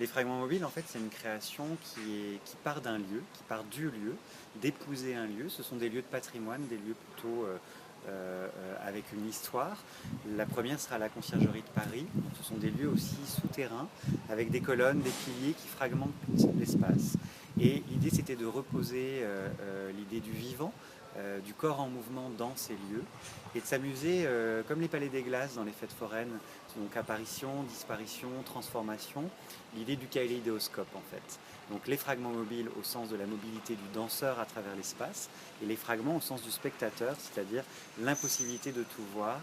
Les fragments mobiles, en fait, c'est une création qui part d'un lieu, qui part du lieu, d'épouser un lieu. Ce sont des lieux de patrimoine, des lieux plutôt avec une histoire. La première sera la Conciergerie de Paris. Donc, ce sont des lieux aussi souterrains, avec des colonnes, des piliers qui fragmentent l'espace. Et l'idée, c'était de reposer l'idée du vivant, du corps en mouvement dans ces lieux, et de s'amuser, comme les palais des glaces dans les fêtes foraines, donc apparition, disparition, transformation, l'idée du kaléidoscope en fait. Donc les fragments mobiles au sens de la mobilité du danseur à travers l'espace, et les fragments au sens du spectateur, c'est-à-dire l'impossibilité de tout voir.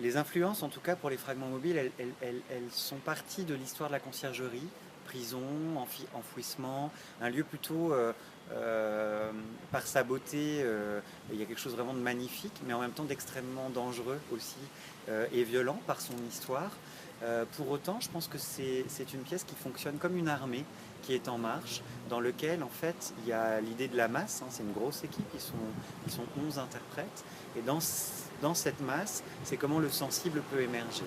Les influences, en tout cas pour les fragments mobiles, elles sont parties de l'histoire de la conciergerie, prison, enfouissement, un lieu plutôt par sa beauté, il y a quelque chose vraiment de magnifique, mais en même temps d'extrêmement dangereux aussi et violent par son histoire. Pour autant, je pense que c'est une pièce qui fonctionne comme une armée qui est en marche, dans lequel en fait il y a l'idée de la masse, hein, c'est une grosse équipe, ils sont 11 interprètes, et dans cette masse, c'est comment le sensible peut émerger.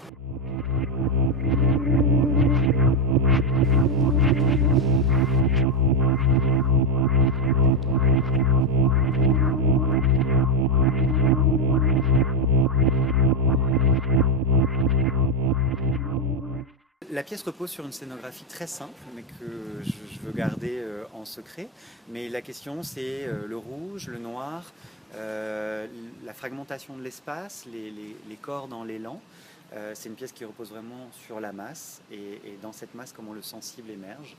La pièce repose sur une scénographie très simple, mais que je veux garder en secret. Mais la question, c'est le rouge, le noir, la fragmentation de l'espace, les corps dans l'élan. C'est une pièce qui repose vraiment sur la masse, et dans cette masse, comment le sensible émerge.